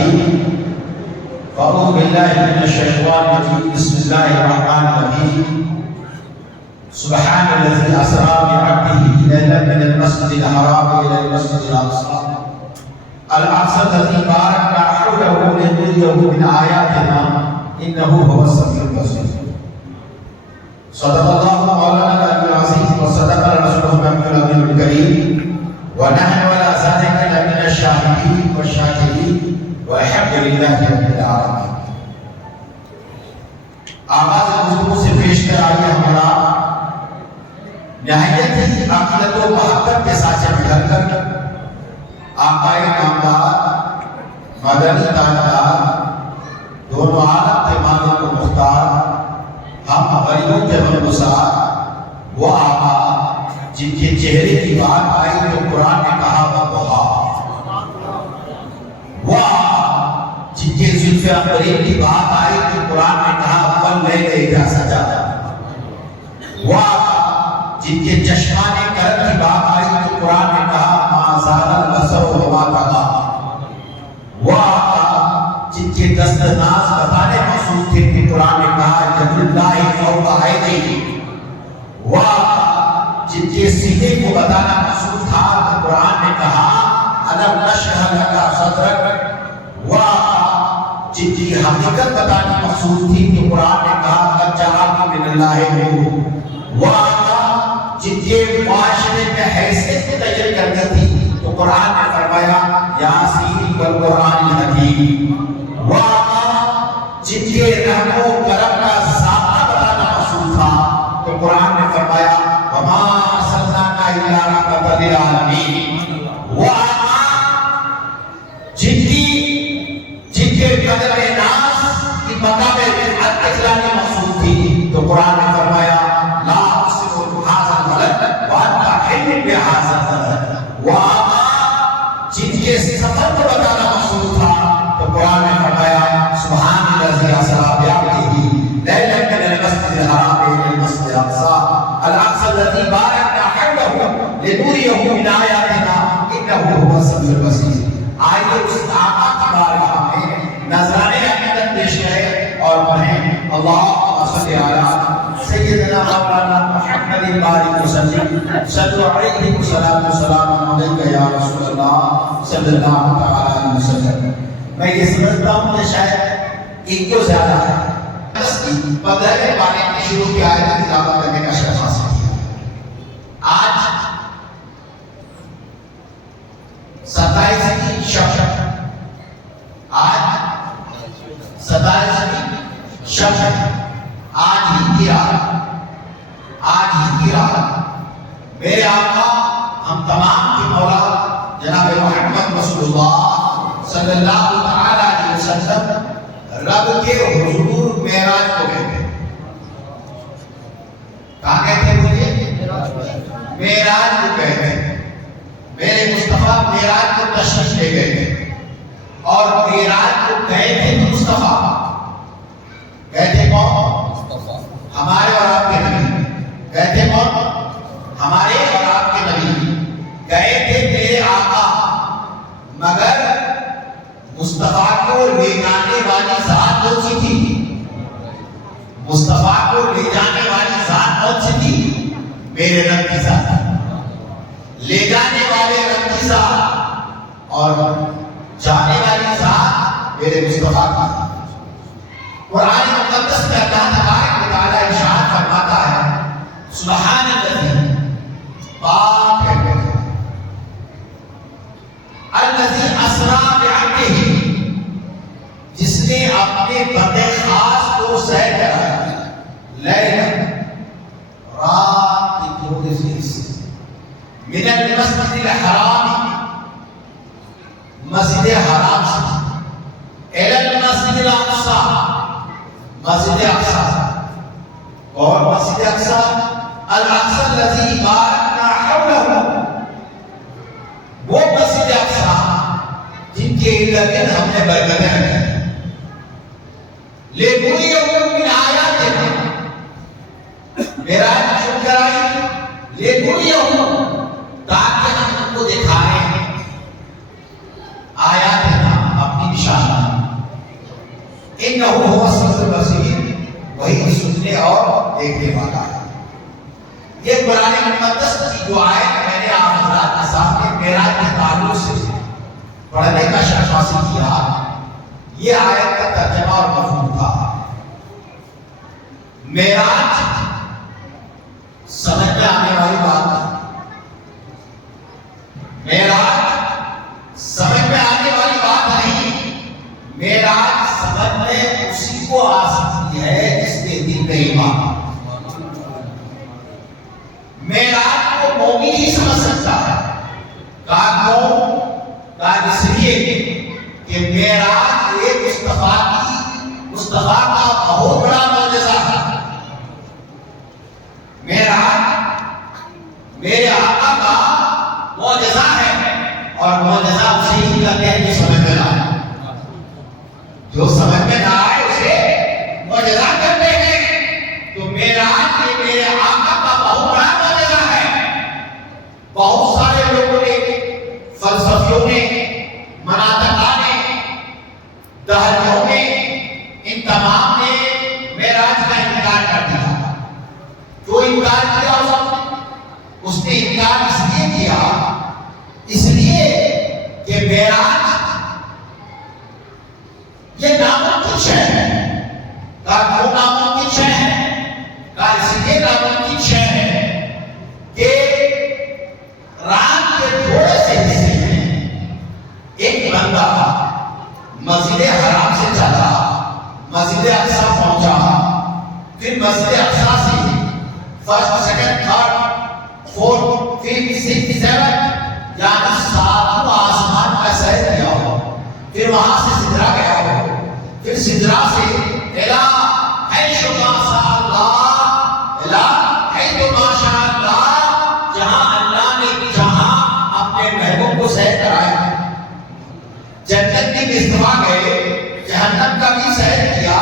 الرجيم أعوذ بالله من الشيطان الرجيم بسم الله الرحمن الرحيم سبحان الذي أسرى بعبده ليلا من المسجد الحرام إلى المسجد الأقصى الذي باركنا حوله لنريه من آياتنا إنه هو السميع البصير. صدق الله مولانا العلي العظيم وصدق رسوله النبي الكريم ونحن على ذلك لمن الشاهدين والشاكرين والحمد لله رب العالمين. آغاز موضوع سے پیش کر آئیے ہمارا نہایت ہی عقیدت و محبت کے ساتھ بڑھ کر آقائے نامدار مدنی تاجدار دونوں عالم کے مالک و مختار ہم غریبوں کے غمگسار وہ آقا جن کے چہرے کی بات آئی تو قرآن نے کہا وضحیٰ، وہ آقا جن کے زلف عنبرین کی بات آئی تو قرآن نے کہا واللیل اذا سجا، وہ آقا جن کے چشمان کرم کی بات آئی تو قرآن نے کہا ما زاغ البصر وما طغیٰ، وہ آقا جن کے دست ناز بتانے مقصود تھے کہ قرآن نے کہا ید اللہ فوق ایدیہم، وہ آقا جن کے سینے کو بتانا مقصود تھا تو قرآن نے کہا الم نشرح لک صدرک، وہ آقا جن کی حقیقت بتانی مقصود تھی تو قرآن نے کہا قد جاءکم من اللہ نور، وہ آقا جن کے معاشرے میں حیثیت متعین کرنی تھی تو قرآن نے فرمایا یاسین والقرآن الحکیم، وہ آقا جن کے رحم و کرم کا ذائقہ بتانا مقصود تھا تو قرآن نے فرمایا وما ارسلناک الا رحمۃ للعالمین، وہ آقا جن کے قدر ناز کی مقام رفعت اجلالی مقصود تھی تو قرآن نے فرمایا لا اقسم بهذا البلد وانت حل بهذا البلد، وہ آقا جن کے سفر کو بتانا مقصود تھا تو قرآن نے فرمایا سبحان الذی اسری بعبدہ لیلا من المسجد الحرام الى المسجد الاقصى الذي باركنا حوله لنريه من آياتنا إنه هو السميع البصير. آئیے اس آقا کی بارگاہ میں نذرانے عقیدت پیش کریں اور پڑھیں اللہم صل علی سیدنا مولانا محمد بارک وسلم صلو علیہ وسلم علیک یا رسول اللہ صلی اللہ تعالی علیہ وسلم. میں یہ سمجھتا ہوں کہ شاید ایک کو زیادہ ہے پندرہ کے بارے میں شروع کی آیت تلاوت کرنے کا شرف حاصل کیا. آج 27 شب، آج 27 شب، آج ہی کی رات میرے آقا ہم تمام کے مولا جناب محمد رسول اللہ صلی اللہ تعالی علیہ وسلم رب کے حضور معراج کو گئے تھے. کہاں گئے تھے مجھے؟ معراج کو گئے تھے. میرے مصطفیٰ معراج کو تشریف لے گئے تھے اور معراج کو گئے تھے مصطفیٰ. گئے تھے کون؟ ہمارے اور آپ کے نبی. گئے تھے کون؟ ہمارے اور آپ کے نبی. گئے تھے میرے آقا، مگر مصطفیٰ کو لے جانے والی ذات کون سی تھی؟ مصطفیٰ کو لے جانے والی ذات کون سی تھی؟ میرے رب کی ذات. لے جانے والے رب کی ذات اور جانے والی ذات میرے مصطفیٰ کی. قرآن مقدس میں اللہ تبارک و تعالیٰ ارشاد فرماتا ہے سبحان الذی، پاک ہے الذی اسری بعبدہ، جس نے اپنے بندے خاص کو سیر کرایا لیلا، رات کی تھوڑی سی حصے، من المسجد الحرام، مسجد حرام سے، الی المسجد الاقصی، مسجد اقصی. اور مسجد اقصی الاقصی الذی بارکنا حولہ، وہ مسجد اقصی جن کے ارد گرد ہم نے برکتیں رکھی. لنریہ من آیاتنا، معراج کیوں کرائی؟ لنریہ، تاکہ ہم ان کو دکھائیں آیاتنا، اپنی نشانات. بصر بصیر وہی سننے اور دیکھنے والا ہے۔ یہ قرآن مقدس کی جو آیت میں نے آپ حضرات کے سامنے معراج کے تعلق سے پڑھنے کا شرف حاصل کیا، یہ آیت کا ترجمہ اور مفہوم تھا۔ معراج سمجھ میں آنے والی بات نہیں، معراج سمجھ میں آنے والی بات نہیں، معراج سمجھ میں اسی کو آ سکتی ہے جس کے دل میں ایمان۔ معراج کو مومن ہی سمجھ سکتا ہے۔ کہا اس لیے کہ معراج ایک مصطفیٰ کا بہت بڑا معجزہ ہے۔ معراج میرے آقا کا معجزہ ہے، اور معجزہ اسے ہی کہتے ہیں جو سمجھ میں نہ آئے۔ جو سمجھ میں نہ آئے اسے معجزہ کرتے ہیں۔ تو معراج یہ میرے آقا کا بہت بڑا معجزہ ہے۔ بہت سارے لوگوں نے، فلسفیوں نے، مناطقہ نے، دہریوں نے، ان تمام نے معراج کا انکار کر دیا۔ جو انکار کیا اس نے انکار اس لیے کیا، اس لیے کہ معراج یہ ناممکن شے ہے۔ کیوں ناممکن شے ہے؟ اس لیے ناممکن شے ہے کہ رات کے تھوڑے سے حصے میں ایک بندہ مسجد حرام سے چلا، مسجد اقصی پہنچا، پھر مسجد اقصی سے first, second, third, fourth, fifth, six, seven, یعنی ساتوں آسمان کا سیر کیا ہو، پھر وہاں سے سدرا گیا ہو، پھر سدرا سے الہ حیث ما شاء اللہ، الہ حیث ما شاء اللہ، جہاں اللہ نے جہاں اپنے محبوب کو سیر کرایا۔ جنت کی مستوى گئے، جہنم کا بھی سیر کیا۔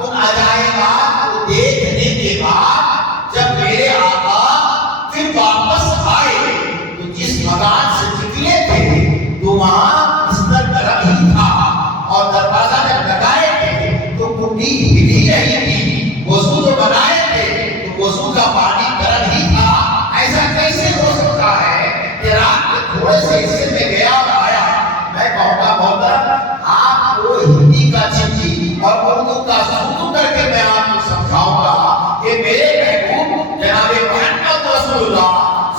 ان عجائبات کو دیکھنے کے بعد جب میرے آقا پھر واپس آئے تو جس مکان سے نکلے تھے تو وہاں بستر گرم ہی تھا، اور دروازہ جب لگائے تھے تو کنڈی ہلی رہی تھی۔ وضو جو بنائے تھے تو وضو کا پانی گرم ہی تھا۔ ایسا کیسے ہو سکتا ہے کہ رات کے تھوڑے سے حصے میں گیا اور آیا؟ میں کہوں گا محترم، آپ کو ہندی کا چٹھی اور اردو کا سردو کر کے میں آپ کو سمجھاؤں گا کہ میرے محبوب جناب محمد رسول اللہ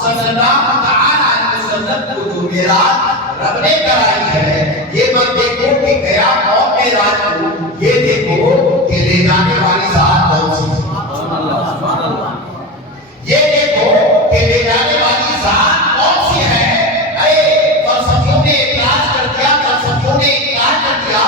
صلی اللہ علیہ وسلم کو جو معراج رب نے کرائی ہے، یہ مت دیکھو کہ گیا کون معراج کو، یہ دیکھو کہ لے جانے والی ذات کون سی ہے۔ یہ دیکھو کہ لے جانے والی ذات کون سی ہے۔ فلسفیوں نے اعتراض کر دیا، فلسفیوں نے انکار کر دیا،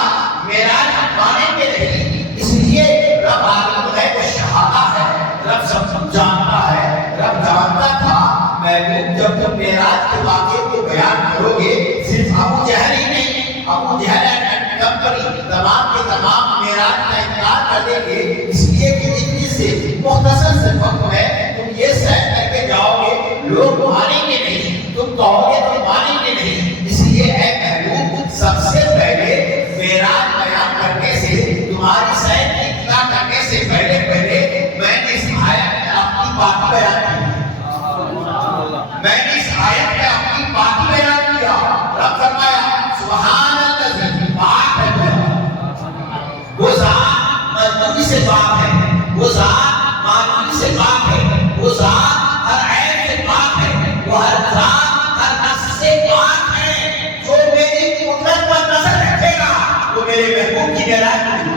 معراج مانیں گے نہیں، اس لیے رب عالم ہے، وہ شہادہ ہے، رب سب کچھ جانتا ہے۔ رب جانتا تھا محبوب جب تم معراج کے واقعے کو بیان کرو گے، صرف ابو جہل ہی نہیں، ابو جہل کمپنی تمام کے تمام معراج کا انکار کر دیں گے، اس لیے کہ اتنی سے مختصر سے وقت ہے، تم یہ سیر کر کے جاؤ گے، لوگ مانیں گے نہیں، تم کہو گے تو مانیں گے نہیں۔ اس لیے اے محبوب، سب سے پہلے معراج بیان کرنے سے، تمہاری سیر کی اطلاع کرنے سے پہلے میں نے اس آیت میں اپنی بات بیان کی، میں نے اس آیت میں اپنی بات بیان کیا۔ رب فرمایا سبحان الذی، پاک ہے وہ ذات، مجبوری سے پاک ہے وہ ذات، معمولی سے پاک ہے وہ ذات، ہر عیب سے پاک ہے وہ ہر ذات، ہر نقص سے پاک ہے۔ جو میری قدرت پر نظر رکھے گا وہ میرے محبوب کی معراج کرے گا،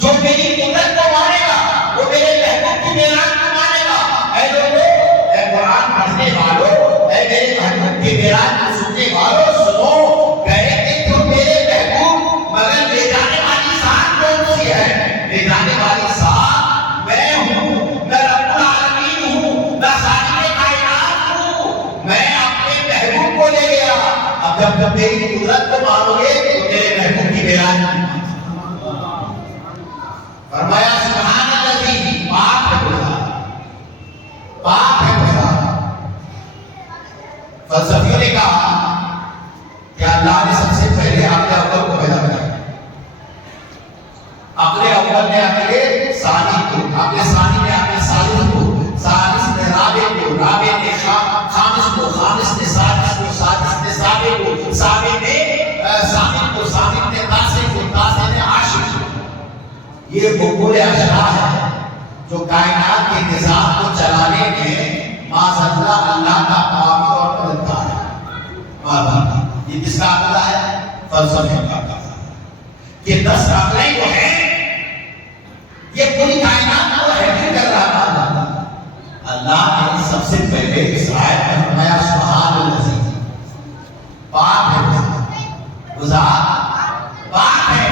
جو میری قدرت کو مانے گا وہ میرے محبوب کی معراج کو مانے گا۔ اے لوگوں، اے قرآن پڑھنے والوں، اے میرے محبوب کی معراج کو سننے والوں، سنو، گئے کہ تو میرے محبوب، مگر لے جانے والی ذات کون سی ہے؟ لے جانے والی ذات میں ہوں، میں رب العالمین ہوں، میں خالق کائنات ہوں، میں اپنے محبوب کو لے گیا۔ اب جب میری قدرت کو مانو گے تو میرے محبوب کی معراج کی فرمایا سبحان الذی، پاک ہے وہ ذات، پاک ہے وہ ذات۔ فلسفیوں نے کہا کہ اللہ نے سب سے پہلے عقل کو پیدا کیا، اول نے عقل ثانی کو، عقل ثانی نے عقل ثالث کو، ثالث نے رابع کو، رابع نے خامس کو، خامس نے سادس کو، سادس نے سابع کو، سابع نے ثامن کو، ثامن نے تاسع کو، تاسع نے عاشر کو۔ یہ بقول اشراء ہے جو کائنات کے نظام کو چلانے میں معاذ اللہ کا معاون اور مددگار ہے۔ یہ کس کا عقیدہ ہے؟ فلسفے کا عقیدہ کہ 10 عقلیں جو ہیں یہ پوری کائنات کو ہینڈل کر رہا تھا۔ اللہ نے سب سے پہلے اس آیت میں فرمایا سبحان الذی، پاک ہے وہ ذات، پاک ہے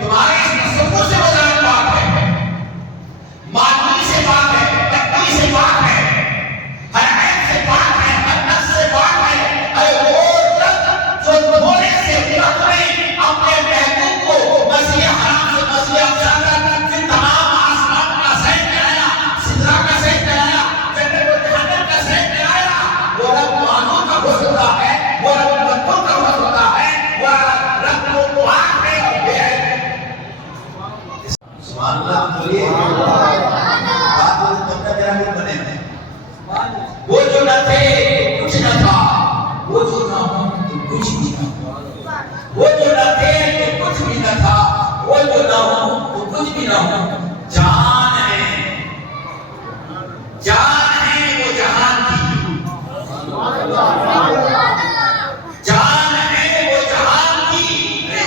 تمہارے اس تصور سے وہ ذات، پاک ہے معلومی سے پاک ہے، تکوی سے پاک ہے، ہر عیب سے پاک ہے، ہر نقص سے پاک ہے۔ اے وہ رب جو دھونے سے رب نے اپنے محبوب کو مسیح حرام سے مسیح افضل کر پھر تمام آسمان کا سید کرایا، سدرہ کا سید کرایا، جنت و جہنم کا سید کرایا، وہ رب مانو کا خود ہوتا ہے، وہ رب مطلوب کا خود ہوتا ہے، وہ رب کو پاک ہے اور بے عیب۔ سبحان اللہ بولیے، بات بولے تو اپنا میرا ملک بنے ہیں۔ وہ جو نہ تھے تو کچھ نہ تھا، وہ جو نہ ہوں تو کچھ بھی نہ ہوا، وہ جو نہ تھے تو کچھ بھی نہ تھا، وہ جو نہ ہوں تو کچھ بھی نہ ہوں۔ جان ہے، جان ہے وہ جہان کی، جان ہے وہ جہان کی،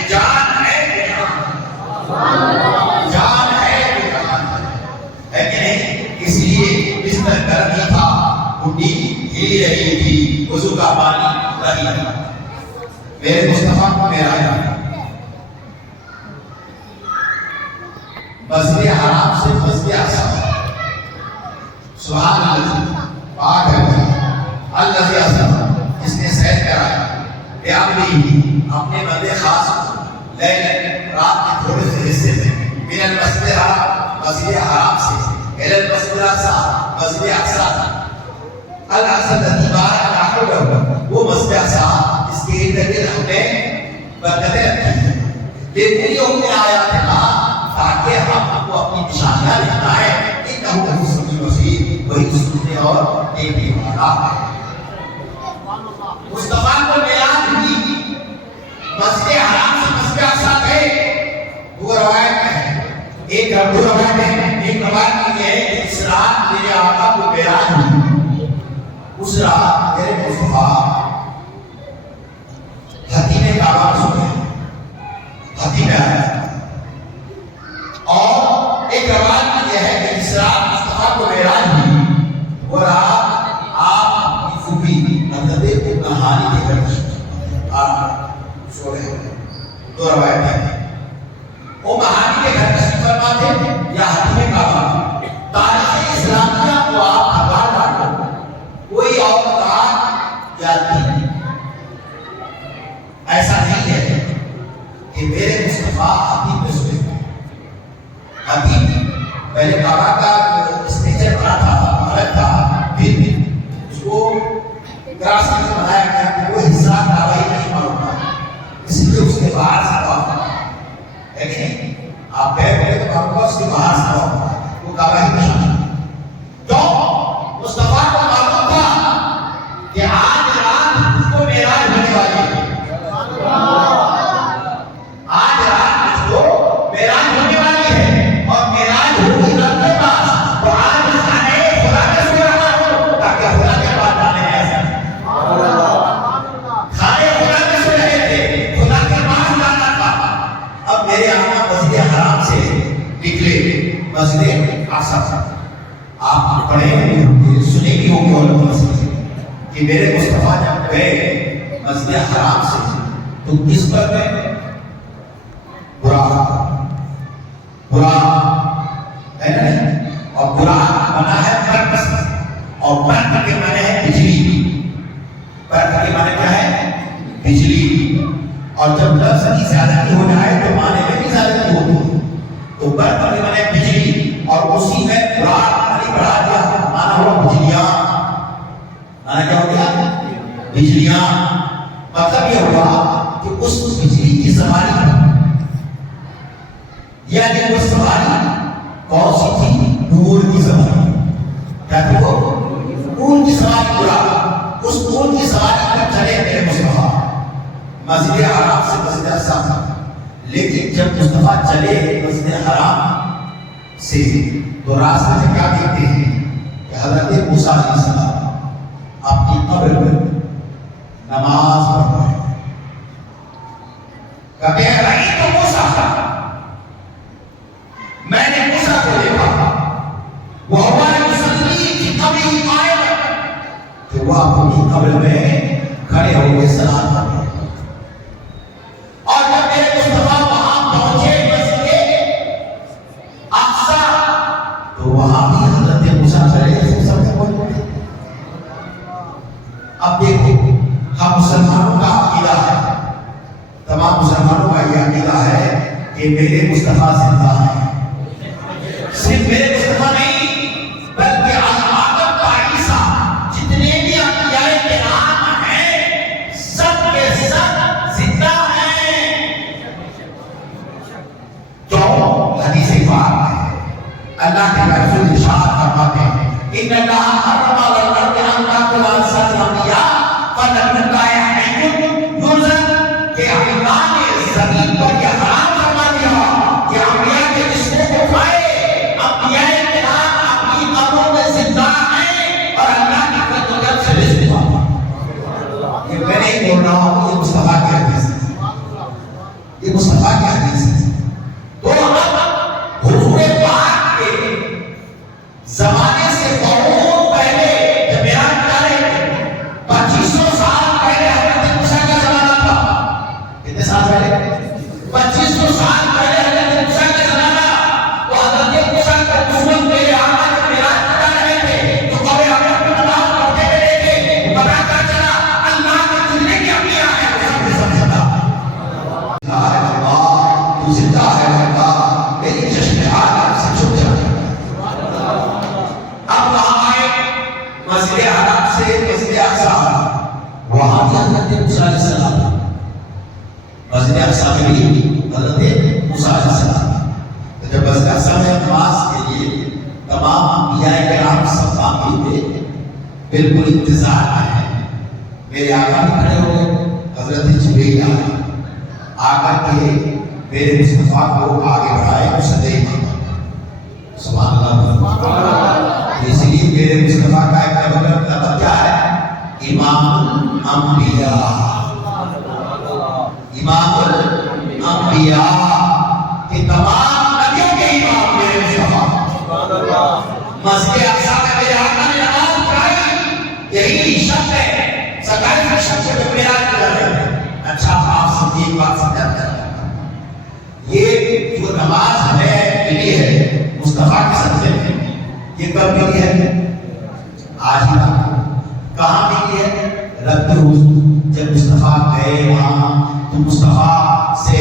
جان ہے وہ جہان، جان ہے وہ جہان کی، ہے کہ نہیں؟ اس لیے بستر گرم ہی تھا، بڈی ہلی رہی تھی، وضو کا پانی رہی رہا۔ میرے مصطفیٰ کو میرا ہے مسجد حرام سے مسجد اقصی، سبحان اللہ، پاک ہے الذی اسرا، جس نے سیر کرایا بعبدہ اپنے بندے خاص کو، لیلا رات کے تھوڑے سے حصے سے، من المسجد الحرام مسجد حرام سے، الی المسجد الاقصی مسجد اقصی، الاقصی الذی بارکنا حولہ، وہ مسجد اقصی جس کے ارد گرد ہم نے برکتیں رکھی ہیں، لنریہم من آیاتنا، تاکہ ہم کو اپنی نشانیاں دکھائیں، انہ هو السمیع البصیر، وہی سننے اور دیکھنے والا ہے۔ مصطفیٰ کو معراج ہوئی، مسجد حرام سے مسجد اقصی گئے، دو روایت ہے، ایک دو روایت ہے، ایک روایت یہ ہے کہ اس رات میرے آقا کو معراج ہوئی، اس رات میرے مصطفیٰ حتیم کعبہ میں سوئے، حتیم آیا، اور ایک روایت یہ ہے کہ جس رات مصطفیٰ کو معراج ہوئی وہ رات آپ اپنی پھوپھی حضرت ابن ہانی کے گھر آپ سو رہے ہوئے، دو روایت ہیں، وہ ہانی کے گھر تشریف فرما تھے یا حتیم کعبہ۔ تاریخ اسلامیہ کو آپ ہٹا ڈالو، کوئی اور بات یاد نہیں، ایسا نہیں ہے کہ میرے مصطفیٰ حتیم میں سوئے، حتیم پہلے کعبہ کا اسٹرکچر بنا تھا، مالک تھا، پھر اس کو کراس کر کے بنایا گیا کہ وہ حصہ کعبہ ہی نہیں معلوم تھا، اس لیے اس کے باہر سے ہوا ہے کہ نہیں؟ آپ گئے پہلے تو معلوم تھا اس کے باہر سے ہوا، وہ کعبہ ہی میں شامل تو مصطفیٰ کو معلوم تھا کہ آج رات اس کو معراج ہونے والی ہے، آج رات اس کو معراج ہونے والی ہے، اور معراج ہوگی رب کے پاس، تو آج خانے خدا میں سو رہا ہوں تاکہ خدا کے پاس جانے میں آسان، خانے خدا میں سو رہے تھے، خدا کے پاس جانا تھا۔ اب میرے آقا مسجد حرام سے نکلے مسجد اقصی، آپ پڑھے سنے بھی ہوں گے علماء سے کہ میرے مصطفیٰ جب گئے مسجد حرام سے تو کس پر گئے؟ براق، براق ہے نا، اور براق بنا ہے برق سے، اور برق کے معنی ہے بجلی، برق کے معنی کیا ہے؟ بجلی، اور جب لفظ کی زیادتی ہو جائے تو معنی میں بھی زیادتی ہوتی ہے، تو برق کے معنی بجلی، اور اسی میں براق بڑھا دیا، مانا ہوا بجلیاں، مانا کیا ہو گیا؟ بجلیاں، مطلب یہ ہوا کہ اس بجلی کی سواری پر یعنی وہ سواری کون سی تھی؟ نور کی سواری. کیا تھی وہ؟ نور کی سواری. پورا اس نور کی سواری پر چلے میرے مصطفیٰ مسجد حرام سے مسجد اقصی. لیکن جب مصطفیٰ چلے مسجد حرام سے تو راستے میں کیا دیکھتے ہیں کہ حضرت موسیٰ علیہ السلام اپنی قبر میں نماز پڑھ رہے ہیں. کہتے ہیں رہی تو موسیٰ تھا، میں نے موسیٰ کو دیکھا وہ ہمارے مسلمین کی قبر قائم کہ وہ اپنی قبر میں کھڑے ہو کے سلام پڑھ رہے ہیں. اور جب میرے مصطفیٰ وہاں پہنچے مسجد اقصی تو وہاں بھی حضرت موسیٰ چلے سب سے بولتے. اب دیکھو ہم مسلمانوں کا عقیدہ ہے، تمام مسلمانوں کا یہ عقیدہ ہے کہ میرے مصطفیٰ زندہ ہیں. صرف میرے مصطفیٰ نہیں بلکہ آدم کا عیسیٰ جتنے بھی انبیاء کرام ہیں سب کے سب زندہ ہیں. کیوں؟ حدیث پاک ہے اللہ کے رسول ارشاد فرماتے ہیں ان اللہ حرم علی الارض ان تاکل انسان الانبیاء فلم اللہ حی یرزق کہ اللہ نے زمین پر یہ حرام فرما دیا کہ انبیاء کے جسموں کو کھائے. انبیاء کرام اپنی قبروں میں زندہ ہیں اور اللہ کی قدرت سے رزق پاتے. یہ میں نہیں بول رہا ہوں، یہ مصطفیٰ کی حدیث ہے، یہ مصطفیٰ کی حدیث ہے. تو حضور پاک کے زمانے سے بہت پہلے جب معراج کر رہے تھے 2500 سال پہلے حضرت موسیٰ کا زمانہ تھا. کتنے سال پہلے؟ 2500 سال پہلے حضرت موسیٰ کا زمانہ. تو حضرت موسیٰ کا دشمن میرے آقا جب معراج کر رہے تھے تو کبھی ہمیں اپنی نماز پڑھتے ہوئے دیکھے. پتا کیا چلا؟ اللہ کے جتنے بھی انبیاء ہیں وہ سب زندہ. لا الہ الا اللہ، تو زندہ ہے اللہ، میری چشم حال سے چھپ جاتے. اب وہاں آئے مسجد حرام سے مسجد اقصی، وہاں بھی حضرت موسیٰ علیہ السلام. مسجد اقصی میں بھی حضرت موسیٰ علیہ السلام. جب مسجد اقصی میں نماز کے لیے تمام انبیاء کرام سب باقی تھے، بالکل انتظار میں ہیں. میرے آقا بھی کھڑے ہوئے، حضرت جبریل آئے آ کر کے میرے مصطفیٰ کو آگے بڑھائے. سبحان اللہ. اس لیے میرے مصطفیٰ کا ایک لقب کیا ہے؟ امام الانبیاء. امام الانبیاء کہ تمام نبیوں کے امام میرے مصطفیٰ. مسجد اقصی میں میرے آقا نے نماز پڑھائی. یہی شب ہے 27 شب سے معراج کر رہے ہیں. اچھا آپ سمجھیے ایک بات سمجھاتا ہے. یہ جو نماز ہمیں ملی ہے مصطفیٰ کے صدقے میں، یہ کب ملی ہے؟ آج ہی تک. کہاں ملی ہے؟ رب روز. جب مصطفیٰ گئے وہاں تو مصطفیٰ سے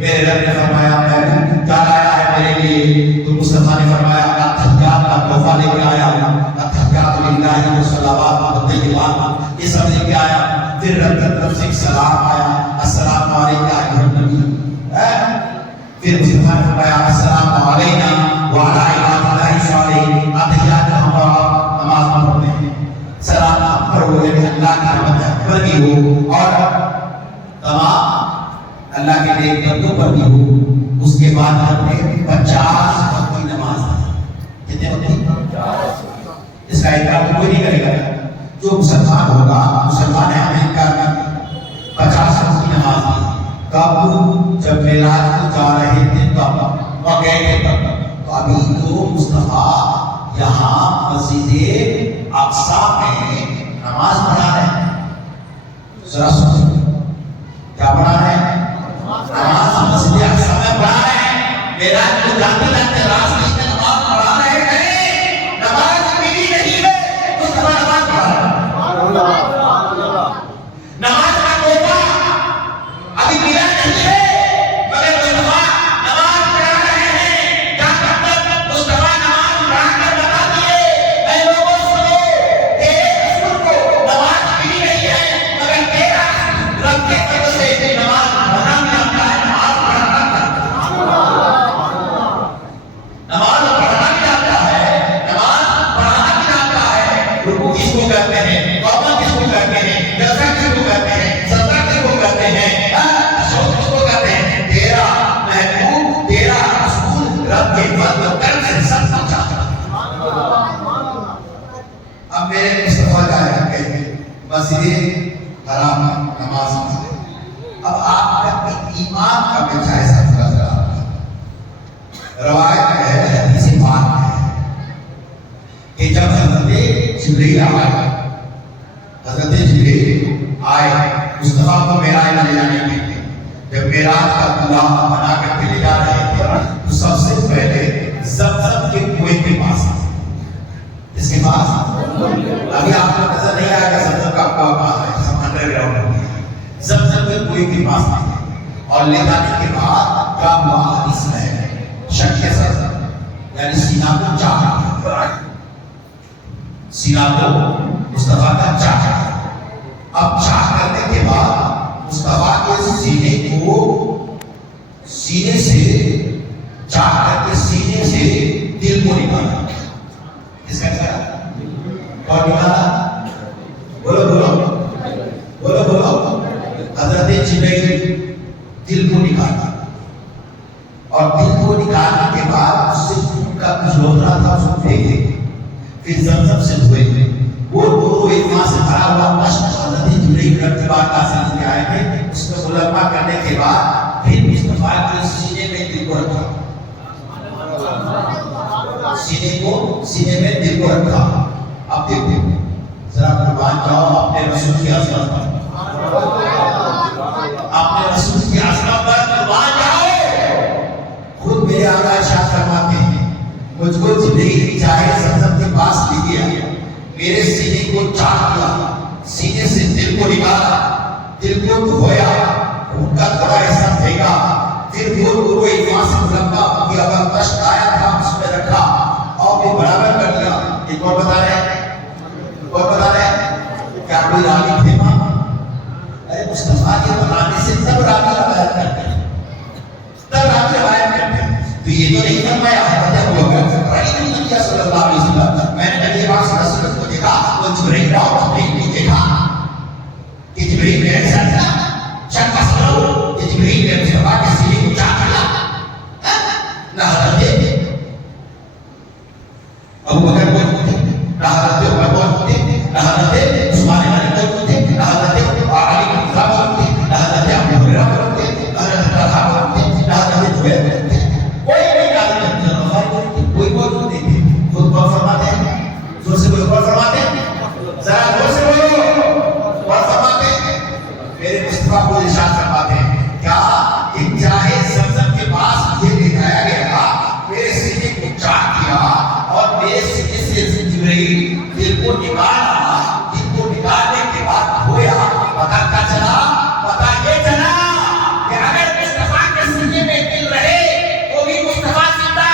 میرے رب نے فرمایا میں کیا لایا ہے میرے لیے؟ تو مصطفیٰ نے فرمایا تحیات کا تحفہ لے کے آیا ہوں، تحیات للہ والصلوات والطیبات، یہ سب لے کے آیا. پھر رب کی طرف سے ایک سلام آیا، السلام علیکم ایھا النبی. پھر مصطفیٰ نے فرمایا السلام علینا وعلی عباد اللہ الصالحین. تحیات ہم نماز پڑھتے ہیں، سلام ہم پر ہو یعنی اللہ کی رحمت ہم پر بھی ہو اور تمام اللہ کے نیک بندوں پر بھی ہو. اس کے بعد ہم نے 50 وقت کی نماز پڑھی. کتنے ہوتے ہیں؟ 50. اس کا اقرار کوئی نہیں کرے گا. جو مسلمان ہوگا، مسلمان ہے ہمیں کیا 50 وقت کی نماز پڑھی. کب؟ جب معراج کو جا رہے تھے تب اور گئے تھے تب. تو ابھی تو مصطفیٰ یہاں مسجد اقصی میں نماز پڑھا رہے ہیں. ذرا سوچو کیا پڑھا رہے ہیں؟ نماز مسجد اقصی میں پڑھا رہے ہیں. معراج کو جاتے جاتے راستے میں نماز پڑھا رہے ہیں. نماز ملی نہیں ہے تو نماز پڑھا رہے ہیں. نماز کا توبہ ابھی ملا نہیں ہے مگر مصطفیٰ نماز پڑھا رہے ہیں. کیا مطلب؟ مصطفیٰ نماز پڑھا کر بتا دیے اے لوگوں سنو، تیرے رسول کو نماز ملی نہیں ہے مگر تیرا رب کے فضل سے نماز پڑھا ملا ہے. نماز پڑھا ایمان کا میں جائزہ ذرا روایت ہے، حدیث پاک ہے کہ جب حضرت جبرائیل آئے مصطفیٰ کو معراج میں لے جانے کے لیے، جب معراج کا دلہا بنا کر کے لے جا رہے تھے تو سب سے پہلے زمزم کے کنویں کے پاس آئے۔ اس کے پاس ابھی آپ کو نظر نہیں آئے گا زمزم کا کنواں کہاں ہے، سب انڈر گراؤنڈ میں زمزم کے کنویں کے پاس آئے اور لے جانے کے بعد کیا ہوا؟ حدیث میں شک کے ساتھ یعنی سینہ کو چاک کیا، سینہ کو مصطفیٰ کا چاک کیا۔ اب چاک کرنے کے بعد مصطفیٰ کے سینے کو سینے سے چاک کر کے سینے سے دل کو نکالا۔ اس کا کیا اور نکالا؟ بولو بولو بولو بولو۔ حضرت جبرائیل دل کو نکالا اور دل کو نکالنے کے بعد اس سے خون کا کچھ لوتھڑا تھا اس کو پھینکے، پھر زمزم سے دھوئے، وہ اتنا سے بھرا ہوا مشق حضرت جبرائیل رتبہ کا ساتھ لے آئے تھے، اس کو ملمہ کرنے کے بعد پھر مصطفیٰ کے سینے میں دل کو رکھا، سینے میں دل کو رکھا۔ اب دیکھو ذرا قربان جاؤ اپنے رسول کی عظمت پر، اپنے رسول کی عظمت پر قربان جاؤ۔ خود میرے آقا ارشاد فرماتے ہیں مجھ کو جبرائیل چاہے زمزم کے پاس لے گیا، میرے سینے کو چاک کیا، سینے سے دل کو نکالا، دل کو دھویا، ان کا تھوڑا ایسا پھینکا، پھر وہ ایمان سے ملمہ کیا ہوا کشت آیا تھا اس میں رکھا اور پھر برابر کر دیا۔ ایک اور بتا رہے ہیں کیا کوئی راوی تھے ماں؟ ارے مصطفیٰ کے بتانے سے تب راوی روایت کرتے ہیں، تو یہ تو نہیں فرمایا حضرت ابوبکر رضی اللہ صلی اللہ علیہ وسلم میں نے نبی پاک صلی اللہ علیہ وسلم کو دیکھا، وہ جبرائیل نے دیکھا کہ جبرائیل نے ایسا کیا، شک مسئلہ کہ جبرائیل نے مصطفیٰ کے سینے کو چاک کیا۔ نہ حضرت ابوبکر کو نہ حضرت عمر کو نہ حضرت عثمان غنی کو نہ حضرت علی بن طلحہ کو نہ حضرت ابو ہریرہ کو نہ حضرت طلحہ کو نہ حضرت زبیر کو، کوئی نہیں جانتے، کوئی نہیں تھے۔ خود پر فرماتے ہیں، زور سے بولو، پر فرماتے ہیں، ذرا زور سے بولو، پر فرماتے ہیں میرے مصطفیٰ کو ارشاد فرماتے ہیں کیا کہ چاہے زمزم کے پاس مجھے لے جایا گیا، میرے سینے کو چاک کیا اور میرے سینے سے جبرائیل دل کو نکالا، دل کو نکالنے کے بعد دھویا، پتہ کیا چلا؟ پتہ یہ چلا کہ اگر مصطفیٰ کے سینے میں دل رہے تو بھی مصطفیٰ زندہ،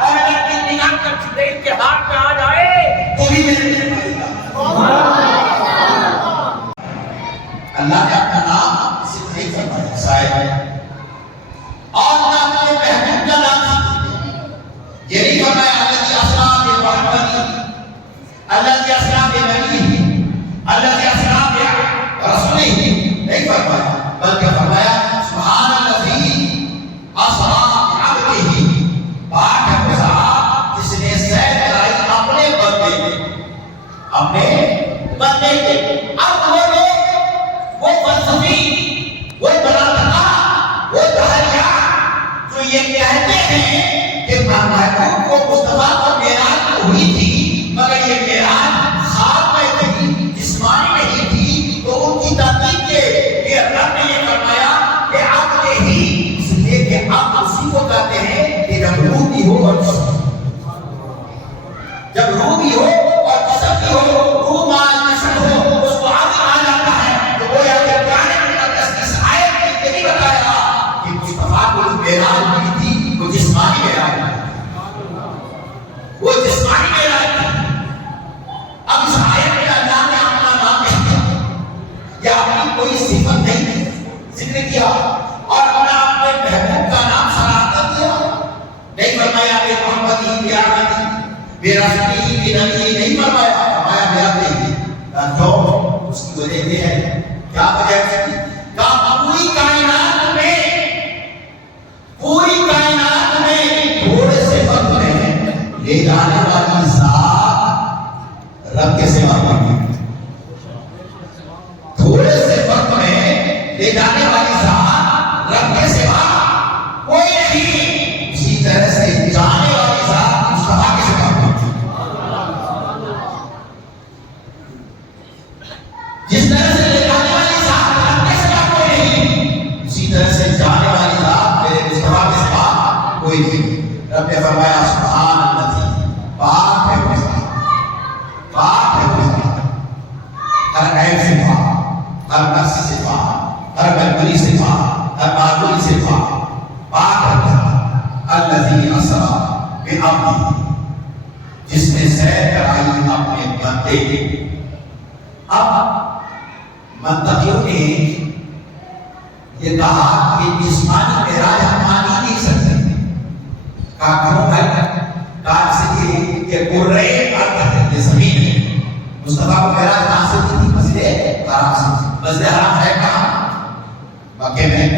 اور اگر دل نکال کر جبرائیل کے ہاتھ میں آ جائے تو بھی میرے دل میں زندہ۔ اللہ نے اپنا نام صرف نہیں فرمایا صاحب اور نہ اپنے محبوب کا نام، یہ نہیں فرمایا الذی اسریٰ بمحمد، الذی اسریٰ بنبیہ، الذی اسریٰ برسولہ، نہیں فرمایا، بلکہ فرمایا سبحان الذی اسریٰ بعبدہ، پاک ہے وہ ذات جس نے سیر کرائی اپنے بندے کے۔ اب وہ لوگ وہ فلسفی، وہ بلاغہ، وہ دہریہ جو یہ کہتے ہیں کہ محبوب کو مصطفیٰ کو معراج ہوئی تھی مگر یہ معراج خواب میں نہیں، جسمانی نہیں تھی، تو ان کی تحقیق کے لیے رب نے یہ فرمایا کہ آپ ہی، اس لیے کہ آپ اسی کو کہتے ہیں کہ جب روح بھی ہو اور جسم، جب روح بھی ہو اور جسم بھی ہو، روح مال جسم ہو، اس کو آگے آ جاتا ہے۔ تو وہ یا کہ قرآن مقدس اس آیت میں یہ بتایا کہ مصطفیٰ کو جو معراج ہوئی تھی وہ جسمانی معراج تھی، وہ جسمانی معراج تھی۔ اب اس آیت میں اللہ نے اپنا نام نہیں کیا یا اپنی کوئی صفت نہیں ذکر کیا اور اپنا اپنے محبوب کا نام صلاح کر دیا، نہیں فرمایا کہ محمد ہی بیامدی میرا سبھی کی نبی، نہیں فرمایا، فرمایا میرا نہیں۔ جو اس کی وجہ یہ ہے، کیا وجہ ہے؟ کہ پوری کائنات میں تھوڑے سے وقت میں لے جانے والی ذات رب کے سوا نہیں، تھوڑے سے وقت میں لے جانے والی ذات رب کے بچانے والی ذات میرے مصطفیٰ کے سوا کوئی نہیں۔ رب نے فرمایا سبحان الذی، پاک ہے وہ ذات، پاک ہے وہ ذات، ہر عیب سے پاک، ہر نقص سے پاک، ہر گندگی سے پاک، ہر معمولی سے پاک، پاک ہے وہ ذات۔ الذی اسریٰ بعبدہ، جس نے سیر کرائی اپنے بندے۔ اب منطقیوں نے یہ کہا کہ جسمانی معراج ہم مان ہی نہیں سکتے۔ کافروں کا کہا سے کہ قرۂ ارض ہے، یہ زمین ہے۔ مصطفیٰ کو معراج کہاں سے ہوئی تھی؟ مسجد حرام سے۔ مسجد حرام ہے کہاں؟ مکے میں۔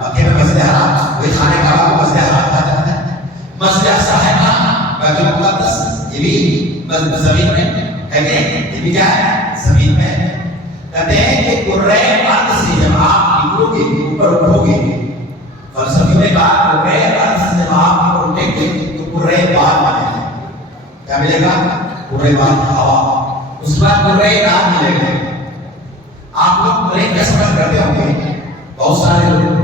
مکے میں مسجد حرام، وہی خانہ کعبہ کو مسجد حرام کہا جاتا ہے۔ مسجد اقصیٰ ہے کہاں؟ بیت المقدس، یہ بھی زمین میں ہے کہ یہ بھی کیا ہے؟ زمین میں۔ کہتے ہیں کہ قرۂ ارض سے جب آپ نکلو گے، اوپر اٹھو گے، فلسفیوں نے کہا قرۂ ارض سے جب آپ اوپر اٹھیں گے تو قرۂ باد ملے گا۔ کیا ملے گا؟ قرۂ باد، ہوا۔ اس بعد قرۂ نار ملے گا۔ آپ لوگ ٹرین کا سفر کرتے ہوں گے، بہت سارے لوگ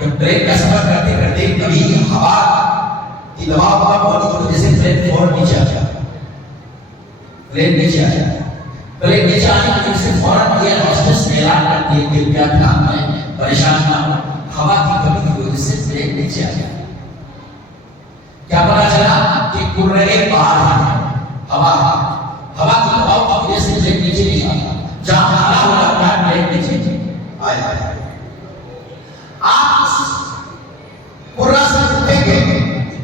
جب ٹرین کا سفر کرتے کرتے کبھی ہوا کی دباؤ بہت کی وجہ سے ٹرین فوراً نیچے آ جاتا ہے، پلین نیچے آ جاتا ہے۔ پلین نیچے آنے کی وجہ سے فوراً ایئر ہوسٹس اعلان کرتی ہے کہ کیا دھیان میں پریشان نہ ہو، ہوا کی کمی کی وجہ سے پلین نیچے آ جاتا ہے۔ کیا پتا چلا کہ قرۂ باد ہے، ہوا کی دباؤ کی وجہ سے پلین نیچے نہیں آتا، جہاں کھڑا ہو جاتا ہے پلین نیچے آیا۔ آپ قرآن سے اٹھیں گے،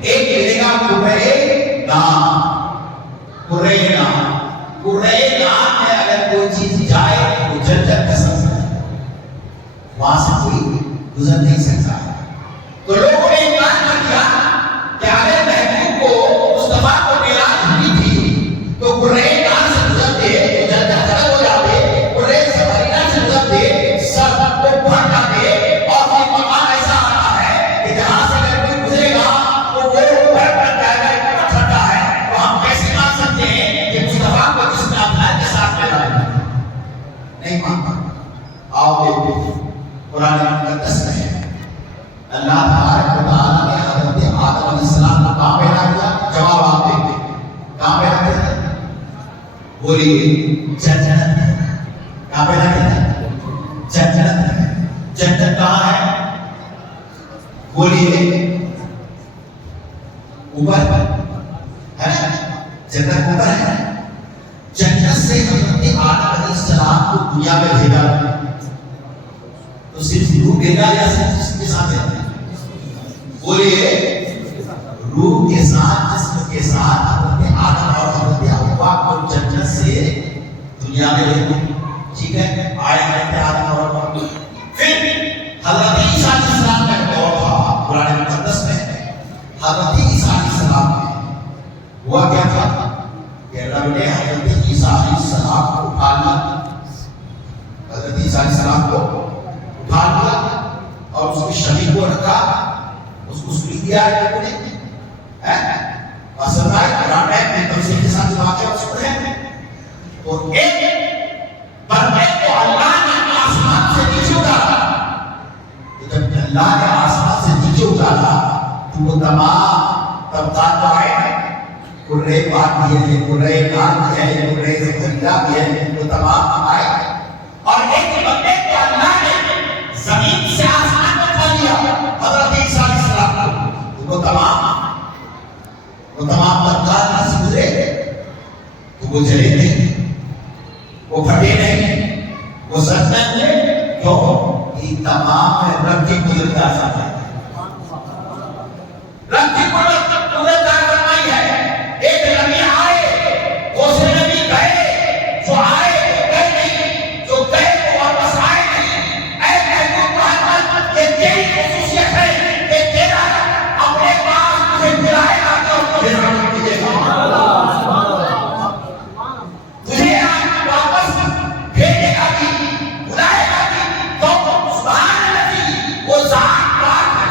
ایک ملے گا قرۂ نام، قرۂ نام۔ قرۂ نام میں اگر کوئی چیز جائے تو جنت کا سفر ہے، وہاں سے کوئی گزر نہیں سکتا۔ تو لوگوں نے انکار کر دیا کہ اگر محبوب کو مصطفیٰ کو معراج ہوئی تھی تو قرۂ نام سے گزرتے تو جنت ختم ہو جاتے، قرۂ سفرینہ سے گزرتے سب کو بھر جاتے، اور یہ مقام ایسا آتا ہے کہ جہاں سے اگر کوئی گزرے گا تو وہ بھر بن جائے گا، اتنا ٹھنڈا ہے۔ تو ہم کیسے مان سکتے ہیں کہ مصطفیٰ کو جس نے اپنا کے ساتھ میں لایا؟ نہیں مانتا۔ آؤ دیکھو قرآن مقدس میں ہے، اللہ تبارک و تعالیٰ نے حضرت آدم علیہ السلام کو کہاں پیدا کیا؟ جواب آپ دیکھیں، کہاں پیدا کیا؟ بولیے جنت۔ کہاں پیدا کیا؟ جنت۔ جنت کہاں ہے؟ بولیے اوپر ہے، جنت اوپر ہے۔ جنت سے حضرت آدم علیہ السلام کو دنیا میں بھیجا تو صرف روح بھیجا یا صرف جسم کے ساتھ بھیجا؟ بولیے روح کے ساتھ، جسم کے ساتھ حضرت آدم اور حضرت حوا کو جنت سے دنیا میں بھیجا۔ ٹھیک ہے، آئے حضرت آدم اور حوا، پھر حضرت عیسیٰ علیہ السلام کا دور تھا، قرآن مقدس میں حضرت عیسیٰ علیہ السلام میں ہوا کیا تھا کہ رب نے حضرت عیسیٰ علیہ السلام کو اٹھا لیا، حضرت عیسیٰ علیہ السلام کو اٹھا لیا اور اس کی شبیہ کو رکھا، اس کو سلی دیا لوگوں نے۔ اصل ہے قرآن میں تفصیل کے ساتھ واقعہ سن ہے، تو ایک بندے کو اللہ نے آسمان سے نیچے اتارا، تو جب اللہ نے آسمان سے نیچے اتارا تو وہ تمام طبقات کو آئے، قرۂ باد بھی ہے، قرۂ نام بھی ہے، قرۂ سفرینہ بھی ہے، وہ تمام آئے، اور ایک بندے کو اللہ نے زمین سے آسمان میں اٹھا لیا، حضرت عیسیٰ علیہ السلام کو، وہ تمام طبقات میں سے گزرے تو وہ جلے نہیں، وہ پھٹے نہیں، وہ سچ میں ہوئے، کیوں؟ یہ تمام رب کی قدرت کا اثر ہے، رب کی قدرت کا فرمائی ہے۔ ایک نبی آئے، دوسرے نبی گئے، جو آئے وہ گئے نہیں، جو گئے وہ واپس آئے نہیں۔ اے محبوب محمد، یہ تیری خصوصیت ہے کہ تیرا اپنے پاس تجھے بلائے گا تو تجھے رحمت ملے گا، تجھے واپس بھیجے گا بھی، بلائے گا بھی، تو سبحان اللہ، وہ ذات پاک ہے،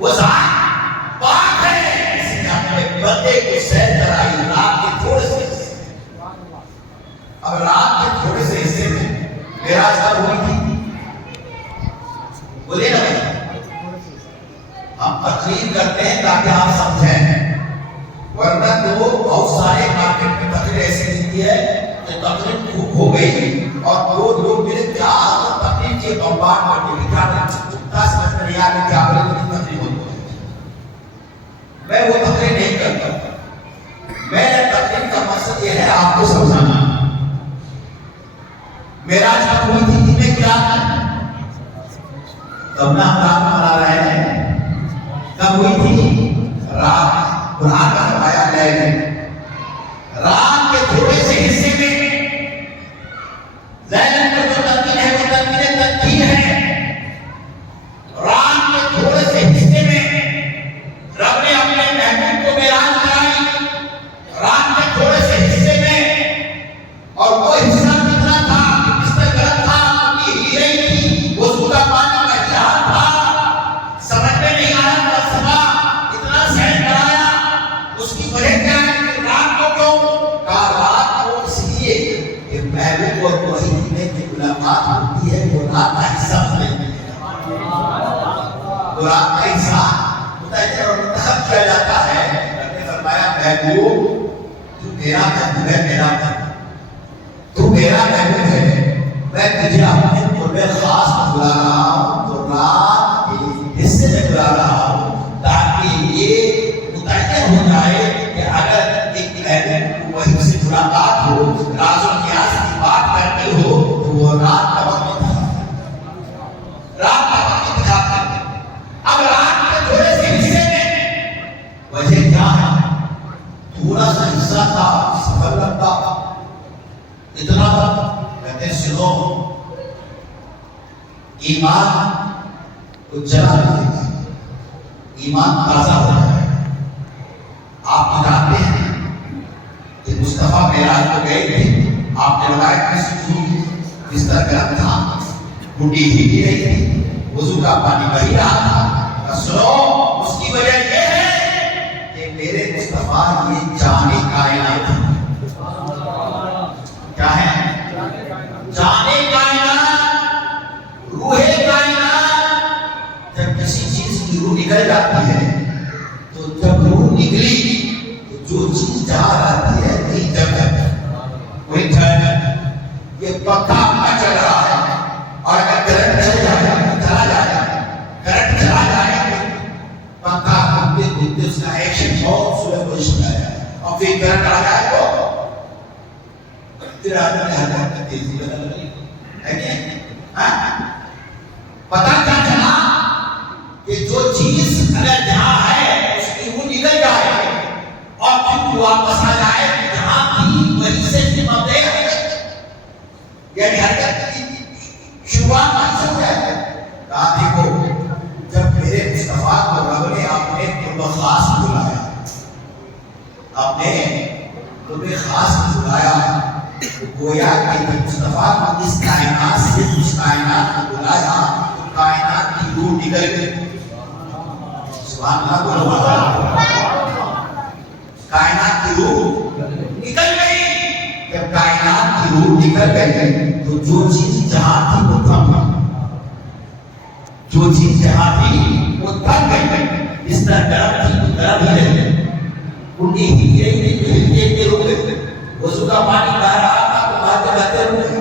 وہ ذات پاک ہے۔ اس نے اپنے بندے کو سیر کرائی رات کے تھوڑے سے حصے، اب رات کے تھوڑے سے حصے میں معراج کب ہوئی تھی؟ بولے نا بھائی، ہم تقریر کرتے ہیں تاکہ آپ سمجھیں، ورنہ تو بہت سارے مارکیٹ میں تقریر ایسی ملتی ہے کہ تقریر خوب ہو گئی اور وہ لوگ میرے کیا تقریر کے بمبار کرتے ہیں، کیا سمجھ میں نہیں آ رہی کہ آپ لوگ تقریر ہوتی ہے. میں وہ تقریر نہیں کرتا. میرے تقریر کا مقصد یہ ہے آپ کو سمجھانا. معراج کب ہوئی تھی میں کیا تب نہ ہم رات منا رہے ہیں. کب ہوئی تھی؟ رات. قرآن کا فرمایا لیل، رات کے تھوڑے سے حصے میں لیل کا جو تنقید ہے وہ تنقید ہے. رات کے تھوڑے سے حصے میں رب نے اپنے محبوب کو معراج کرائی. رات کے تھوڑے سے حصے میں، اور وہ حصہ کتنا تھا کہ بستر گرم تھا، ان کی ہی رہی تھی، وضو کا پانی بہ رہا تھا، سمجھ میں نہیں آ رہا تھا سما اتنا سہن کرایا. اس کی وجہ کیا ہے کہ رات کو کیوں کہا؟ رات کو اس لیے کہ محبوب اور وحی میں کی ملاقات ہوتی ہے، وہ رات کا حصہ نہیں ہے. وہ رات کا حصہ متعین اور منتخب کیا جاتا ہے. رب نے فرمایا محبوب تو میرا محبوب ہے، میرا محبوب تو میرا محبوب ہے، میں تجھے اپنے قرب خاص میں بلا رہا ہوں، تو رات کے حصے میں بلا رہا ہوں تاکہ یہ متعین ہو جائے کہ اگر ایک محبوب وہی سے ملاقات ہو، راز و نیاز کی بات کرنی ہو تو وہ رات کا وقت انتخاب کرتے. اب رات کے تھوڑے سے حصے میں وجہ کیا ہے؟ تھوڑا سا حصہ تھا، سفر لگتا اتنا کہتے ہیں سنو ایمان کو جلا دے گا، ایمان تازہ ہو جائے گا. آپ جانتے ہیں کہ مصطفیٰ معراج کو گئے تھے، آپ نے روایت میں سنی بستر گرم تھا، ٹوٹی ہی رہی تھی، وضو کا پانی بہہ رہا تھا. سنو اس کی وجہ یہ ہے کہ میرے مصطفیٰ یہ جان کائنات ہے. کیا ہے؟ جان کائنات، روح کائنات. جب کسی چیز کی روح نکل جاتی ہے تو جب روح نکلی تو جو چیز جہاں آتی ہے وہی جب جاتی ہے، وہی جھڑ جاتی ہے. یہ پنکھا اپنا چل رہا ہے اور اگر کرنٹ چلا جائے پنکھا گھومتے اس کا ایکشن بہت سلو پوزیشن آیا اور پھر کرنٹ آ جائے تو پھر آدمی نے حرکت میں تیزی بدل رہی ہے کیا؟ پتہ کیا چلا کہ جو چیز اگر جہاں ہے اس کی وہ نکل جائے اور پھر واپس آ جائے جہاں تھی وہیں سے پھر مدے یعنی حرکت کی شروعات نہیں سمجھا ہے. کہا دیکھو جب میرے مصطفیٰ کو رب نے اپنے قرب خاص میں بلایا، اپنے قرب خاص میں بلایا، گویا کہ مصطفیٰ کو اس کائنات سے اس کائنات کو بلایا تو کائنات کی روح نکل گئی. سبحان اللہ بولو. کائنات کی روح نکل گئی. جب کائنات کی روح نکل گئی تو جو چیز جہاں تھی وہ تھم گئی. جو چیز جہاں تھی وہ تھم گئی. اس طرح گرم تھی تو گرم ہی رہ گئی، اٹھی ہی رہی تھی تو ہلتے ہلتے رک گئی. وضو کا پانی بہ رہا تھا تو بہتے بہتے رک گئی.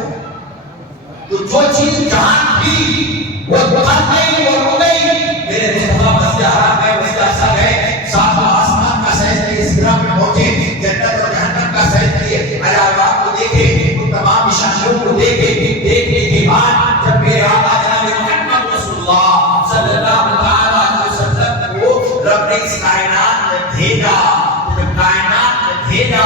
تو جو چیز جہاں تھی وہ تھم گئی، وہ رک گئی. میرے مصطفیٰ مسجد حرام گئے، مسجد اقصیٰ گئے، ساتھ آسمان کا سیر کیے، سدرہ میں پہنچے، جنت اور جہنم کا سیر کیے، عذابات کو دیکھے، ان تمام نشانیوں کو دیکھے. دیکھنے کے بعد جب میرے آقا جناب محمد رسول اللہ صلی اللہ علیہ وسلم کو رب نے اس کائنات میں بھیجا، جب کائنات میں بھیجا